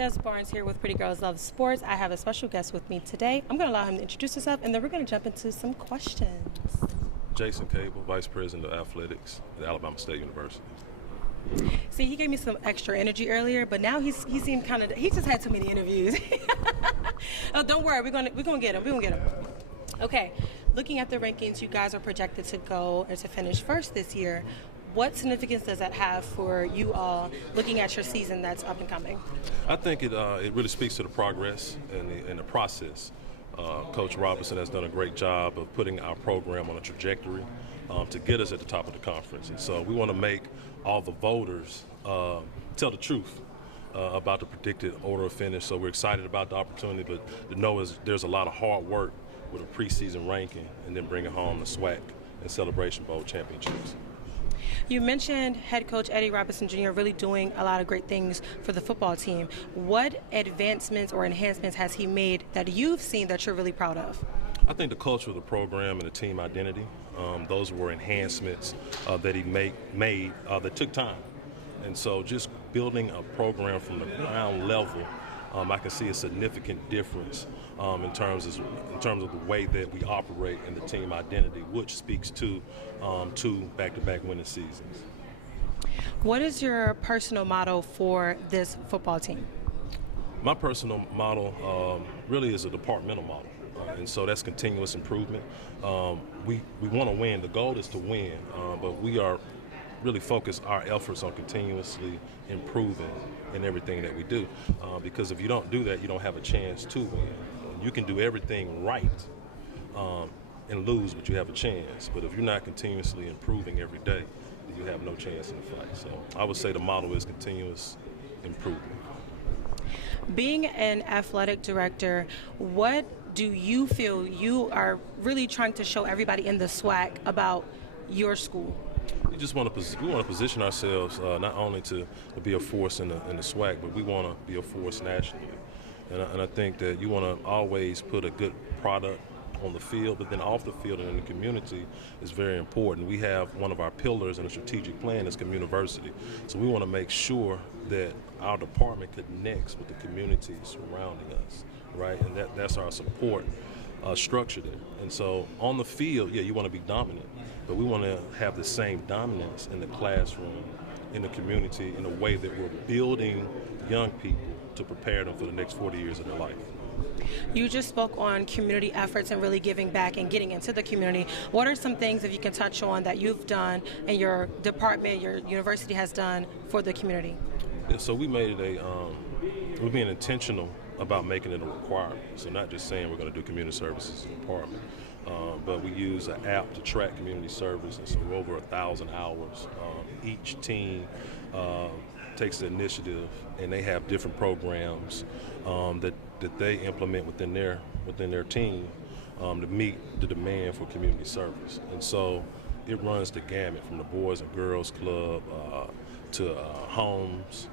Des Barnes here with Pretty Girls Love Sports. I have a special guest with me today. I'm going to allow him to introduce himself, and then we're going to jump into some questions. Jason Cable, Vice President of Athletics at Alabama State University. See, he gave me some extra energy earlier, but now he seemed kind of, he just had too many interviews. Oh, don't worry, we're gonna get him. Okay, looking at the rankings, you guys are projected to go or to finish first this year. What significance does that have for you all looking at your season that's up and coming? I think it really speaks to the progress and the process. Coach Robinson has done a great job of putting our program on a trajectory to get us at the top of the conference. And so we want to make all the voters tell the truth about the predicted order of finish. So we're excited about the opportunity, but to know is there's a lot of hard work with a preseason ranking and then bringing home the SWAC and Celebration Bowl championships. You mentioned head coach Eddie Robinson Jr. really doing a lot of great things for the football team. What advancements or enhancements has he made that you've seen that you're really proud of? I think the culture of the program and the team identity, those were enhancements that he made that took time. And so just building a program from the ground level, I can see a significant difference in terms of the way that we operate and the team identity, which speaks to two back-to-back winning seasons. What is your personal motto for this football team? My personal model really is a departmental model, and so that's continuous improvement. We want to win. The goal is to win, but we are really focus our efforts on continuously improving in everything that we do. Because if you don't do that, you don't have a chance to win. You can do everything right and lose, but you have a chance. But if you're not continuously improving every day, you have no chance in the fight. So I would say the model is continuous improvement. Being an athletic director, what do you feel you are really trying to show everybody in the SWAC about your school? We want to position ourselves not only to be a force in the SWAC, but we want to be a force nationally. And I think that you want to always put a good product on the field, but then off the field and in the community is very important. We have one of our pillars in a strategic plan is community. So we want to make sure that our department connects with the community surrounding us, right? And that's our support structure there. And so on the field, yeah, you want to be dominant, but we want to have the same dominance in the classroom, in the community, in a way that we're building young people to prepare them for the next 40 years of their life. You just spoke on community efforts and really giving back and getting into the community. What are some things, if you can touch on, that you've done and your department, your university has done for the community? Yeah, so we made it we're being intentional about making it a requirement. So not just saying we're going to do community services in the department, but we use an app to track community service, and so we're over 1,000 hours. Each team takes the initiative, and they have different programs that they implement within their team to meet the demand for community service. And so it runs the gamut from the Boys and Girls Club to homes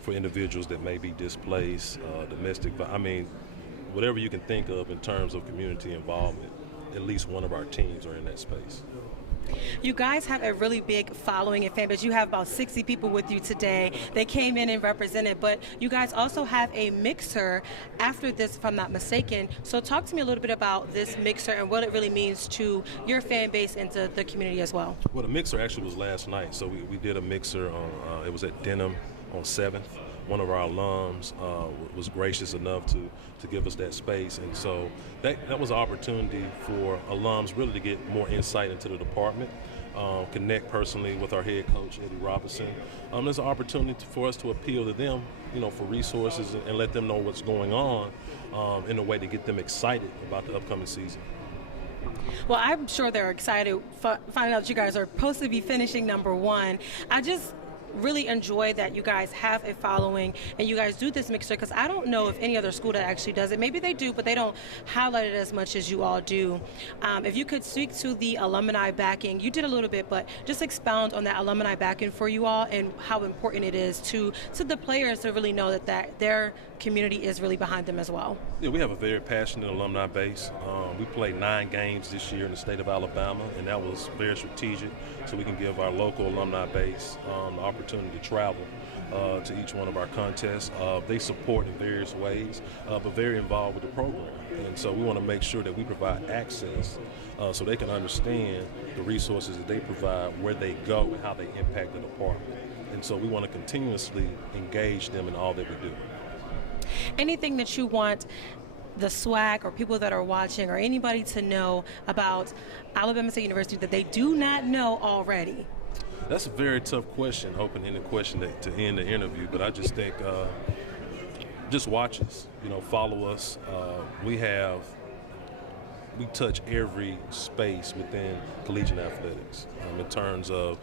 for individuals that may be displaced, domestic. I mean, whatever you can think of in terms of community involvement, at least one of our teams are in that space. You guys have a really big following and fan base. You have about 60 people with you today. They came in and represented, but you guys also have a mixer after this, if I'm not mistaken. So talk to me a little bit about this mixer and what it really means to your fan base and to the community as well. Well, the mixer actually was last night. So we did a mixer on, it was at Denham on 7th. One of our alums was gracious enough to give us that space, and so that was an opportunity for alums really to get more insight into the department, connect personally with our head coach Eddie Robinson. There's an opportunity for us to appeal to them, for resources and let them know what's going on in a way to get them excited about the upcoming season. Well, I'm sure they're excited finding out you guys are supposed to be finishing number 1. I just really enjoy that you guys have a following and you guys do this mixer, because I don't know if any other school that actually does it. Maybe they do, but they don't highlight it as much as you all do. If you could speak to the alumni backing, you did a little bit, but just expound on that alumni backing for you all and how important it is to the players to really know that their community is really behind them as well. Yeah, we have a very passionate alumni base. We played 9 games this year in the state of Alabama, and that was very strategic, so we can give our local alumni base the opportunity to travel to each one of our contests. They support in various ways, but very involved with the program. And so we want to make sure that we provide access so they can understand the resources that they provide, where they go, and how they impact the department. And so we want to continuously engage them in all that we do. Anything that you want the SWAC or people that are watching or anybody to know about Alabama State University that they do not know already? That's a very tough question, open-ended question to end the interview, but I just think just watch us, follow us. We touch every space within collegiate athletics in terms of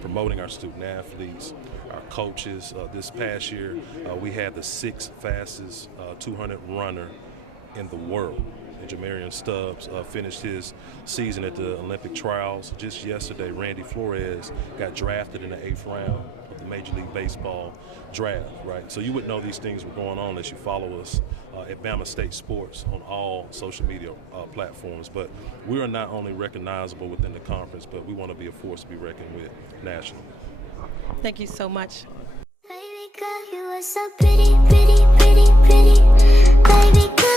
promoting our student athletes, our coaches. This past year, we had the 6th fastest 200 runner in the world. And Jamarian Stubbs finished his season at the Olympic trials. Just yesterday, Randy Flores got drafted in the 8th round of the Major League Baseball draft, right? So you would know these things were going on as you follow us at Bama State Sports on all social media platforms. But we are not only recognizable within the conference, but we want to be a force to be reckoned with nationally. Thank you so much. Baby girl, you are so pretty, pretty, pretty, pretty. Baby girl.